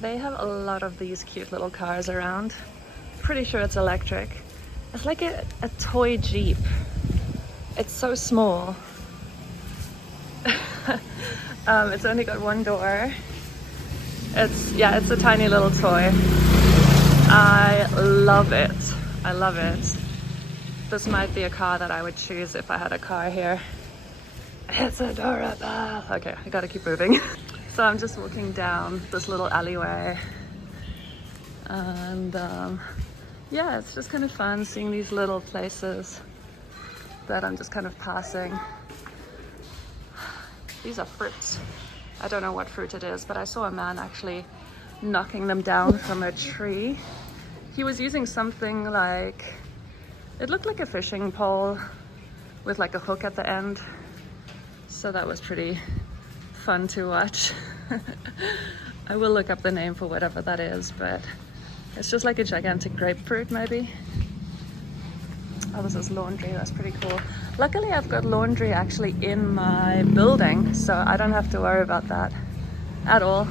They have a lot of these cute little cars around. Pretty sure it's electric. It's like a toy Jeep. It's so small. It's only got one door. It's a tiny little toy. I love it. I love it. This might be a car that I would choose if I had a car here. It's adorable. Okay, I gotta keep moving. So I'm just walking down this little alleyway, and yeah, it's just kind of fun seeing these little places that I'm just kind of passing. These are fruits. I don't know what fruit it is, but I saw a man actually knocking them down from a tree. He was using something like, it looked like a fishing pole with like a hook at the end. So that was pretty fun to watch. I will look up the name for whatever that is, but it's just like a gigantic grapefruit maybe. Oh, this is laundry. That's pretty cool. Luckily, I've got laundry actually in my building, so I don't have to worry about that at all.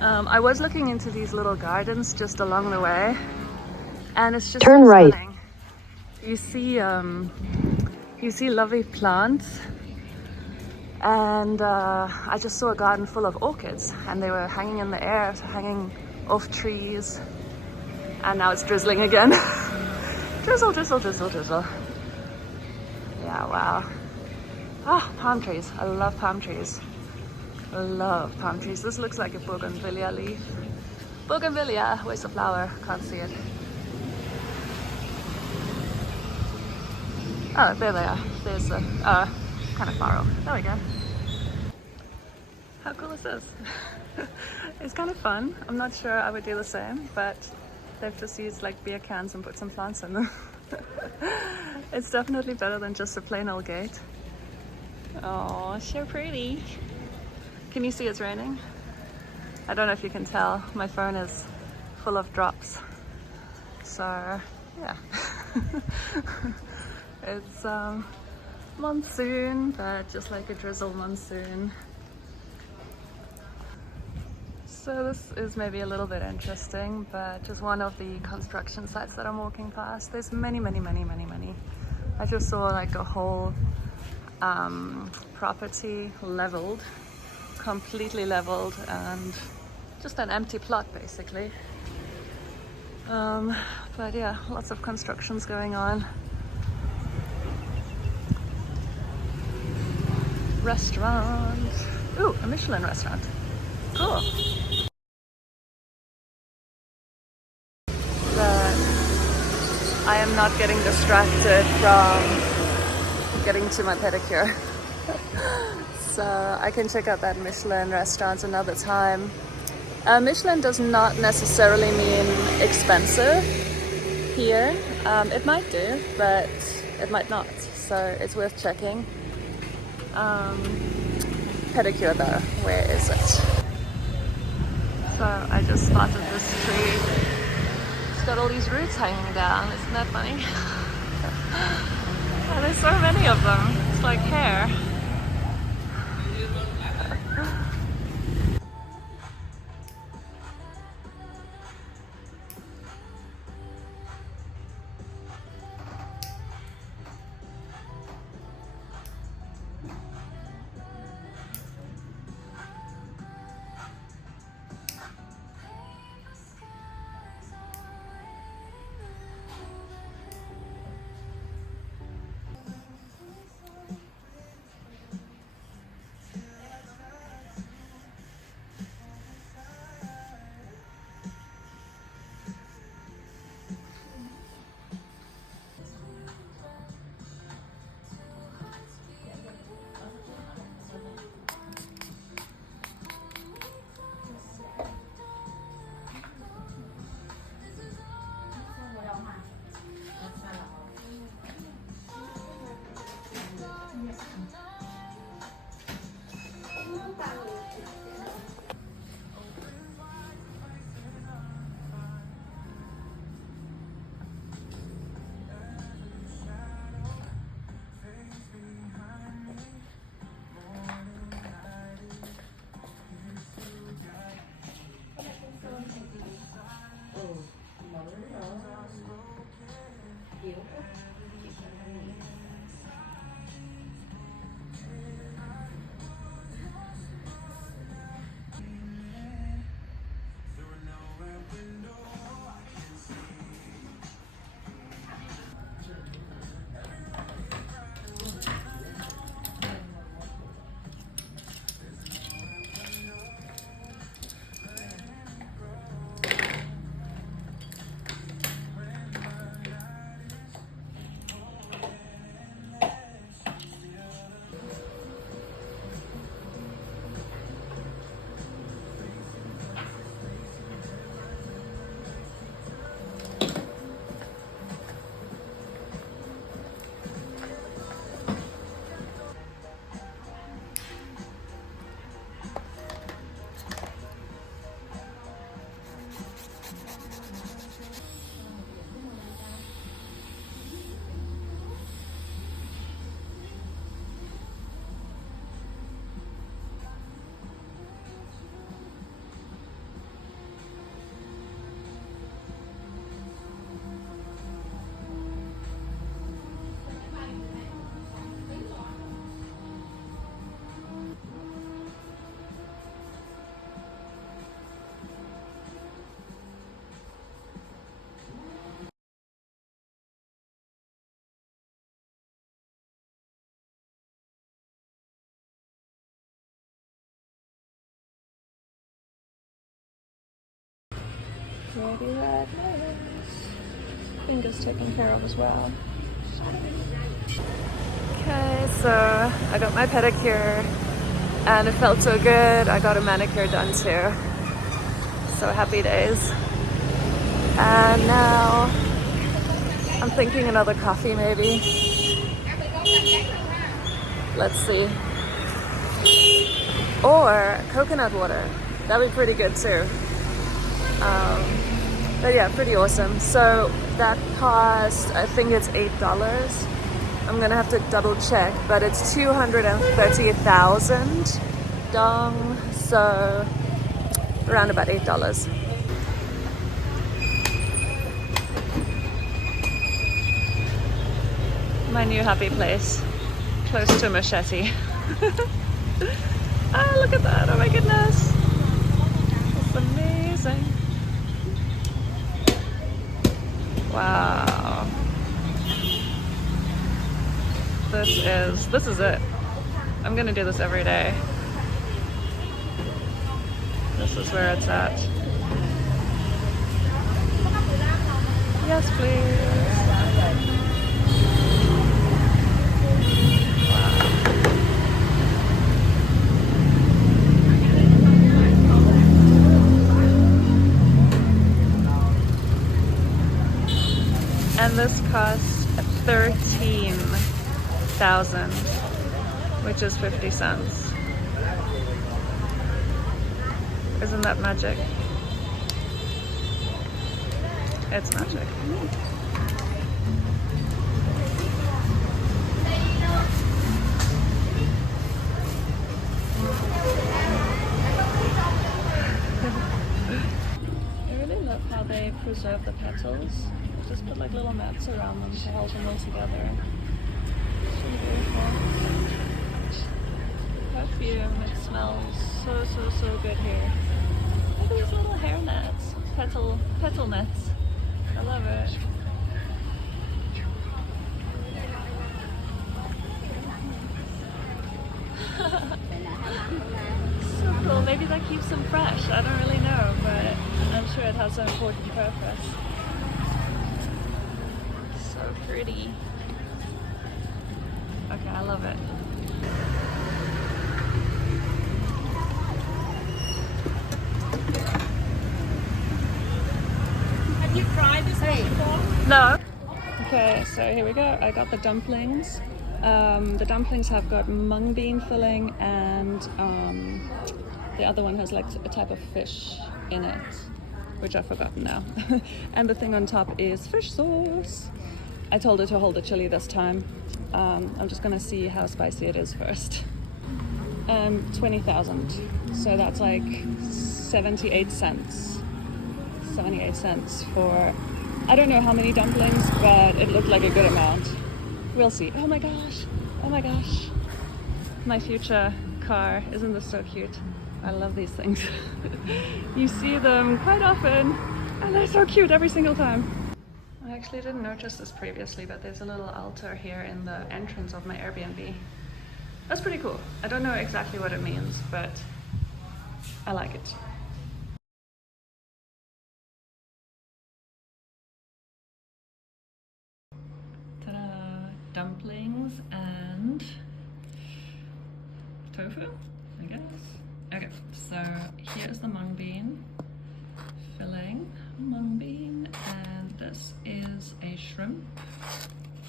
I was looking into these little gardens just along the way, and it's just turn right. Stunning. You see lovely plants, and I just saw a garden full of orchids, and they were hanging in the air, hanging off trees, and now it's drizzling again. Drizzle, drizzle, drizzle, drizzle. Yeah, wow. Ah, palm trees. I love palm trees. I love palm trees. This looks like a bougainvillea leaf. Bougainvillea, where's the flower? Can't see it. Oh, there they are. There's the, kind of far off. There we go. How cool is this? It's kind of fun. I'm not sure I would do the same, but they've just used like beer cans and put some plants in them. It's definitely better than just a plain old gate. Oh, so pretty. Can you see it's raining? I don't know if you can tell. My phone is full of drops. So, yeah. It's monsoon, but just like a drizzle monsoon. So this is maybe a little bit interesting, but just one of the construction sites that I'm walking past. There's many, many, many, many, many. I just saw like a whole property leveled, completely leveled, and just an empty plot basically. But yeah, lots of constructions going on. Restaurant. Ooh, a Michelin restaurant. Cool. But I am not getting distracted from getting to my pedicure. So I can check out that Michelin restaurant another time. Michelin does not necessarily mean expensive here. It might do, but it might not. So it's worth checking. Pedicure though, where is it? So I just spotted this tree. It's got all these roots hanging down. Isn't that funny? And there's so many of them. It's like hair. Baby red nose. Fingers taken care of as well. Okay, so I got my pedicure and it felt so good. I got a manicure done too. So happy days. And now I'm thinking another coffee maybe. Let's see. Or coconut water. That'd be pretty good too. But yeah, pretty awesome. So that cost, I think it's $8. I'm gonna have to double check, but it's 230,000 dong, so around about $8. My new happy place, close to Machete. Ah, look at that, oh my goodness. It's amazing. Wow. This is it. I'm gonna do this every day. This is where it's at. Yes, please. And this costs 13,000, which is 50 cents. Isn't that magic? It's magic. I really love how they preserve the petals. Just put like little mats around them to hold them all together. It's really beautiful. Perfume, it smells so good here. Look at these little hair nets, petal nets. I love it. So cool. Maybe that keeps them fresh. I don't really know, but I'm sure it has an important purpose. So pretty. Okay, I love it. Have you tried this before? No. Okay, so here we go. I got the dumplings. The dumplings have got mung bean filling, and the other one has like a type of fish in it, which I've forgotten now. And the thing on top is fish sauce. I told her to hold the chili this time. I'm just gonna see how spicy it is first. 20,000. So that's like 78 cents. 78 cents for, I don't know how many dumplings, but it looked like a good amount. We'll see. Oh my gosh. Oh my gosh. My future car. Isn't this so cute? I love these things. You see them quite often, and they're so cute every single time. I actually didn't notice this previously, but there's a little altar here in the entrance of my Airbnb. That's pretty cool. I don't know exactly what it means, but I like it. Ta-da! Dumplings and tofu, I guess. Okay, so here's the mung bean filling, mung bean, and this is a shrimp.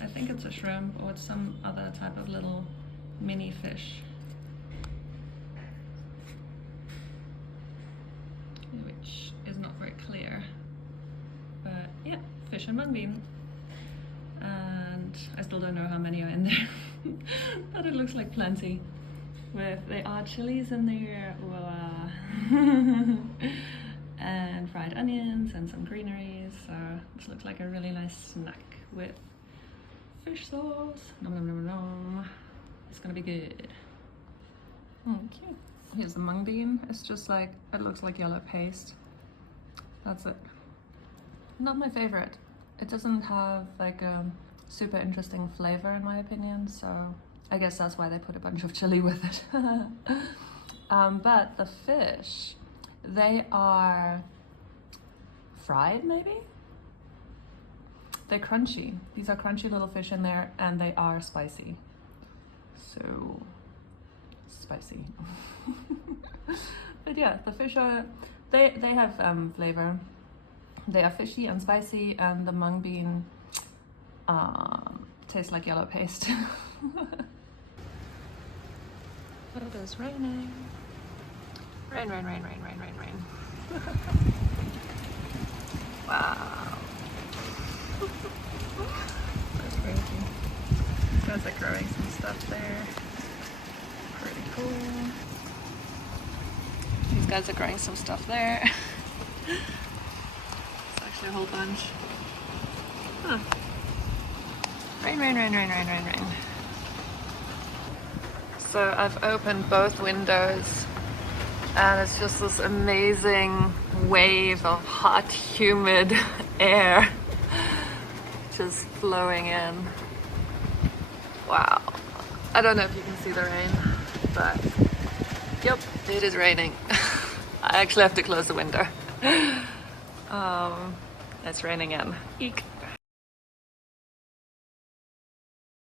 I think it's a shrimp, or it's some other type of little mini fish, which is not very clear, but yeah, fish and mung bean. And I still don't know how many are in there, but it looks like plenty. There are chilies in there, and fried onions and some greeneries. So this looks like a really nice snack with fish sauce. Nom nom nom nom. It's gonna be good. Okay. Here's the mung bean. It's just like, it looks like yellow paste. That's it. Not my favorite. It doesn't have like a super interesting flavor in my opinion, so I guess that's why they put a bunch of chili with it. But the fish, they are fried maybe? They're crunchy. These are crunchy little fish in there, and they are spicy. So spicy. But yeah, the fish are, they have flavor. They are fishy and spicy, and the mung bean tastes like yellow paste. It is raining. Rain, rain, rain, rain, rain, rain, rain. Wow. That's crazy. These guys are growing some stuff there. Pretty cool. These guys are growing some stuff there. It's actually a whole bunch. Huh. Rain, rain, rain, rain, rain, rain, rain. So I've opened both windows, and it's just this amazing wave of hot, humid air just flowing in. Wow. I don't know if you can see the rain, but yep, it is raining. I actually have to close the window. It's raining in. Eek.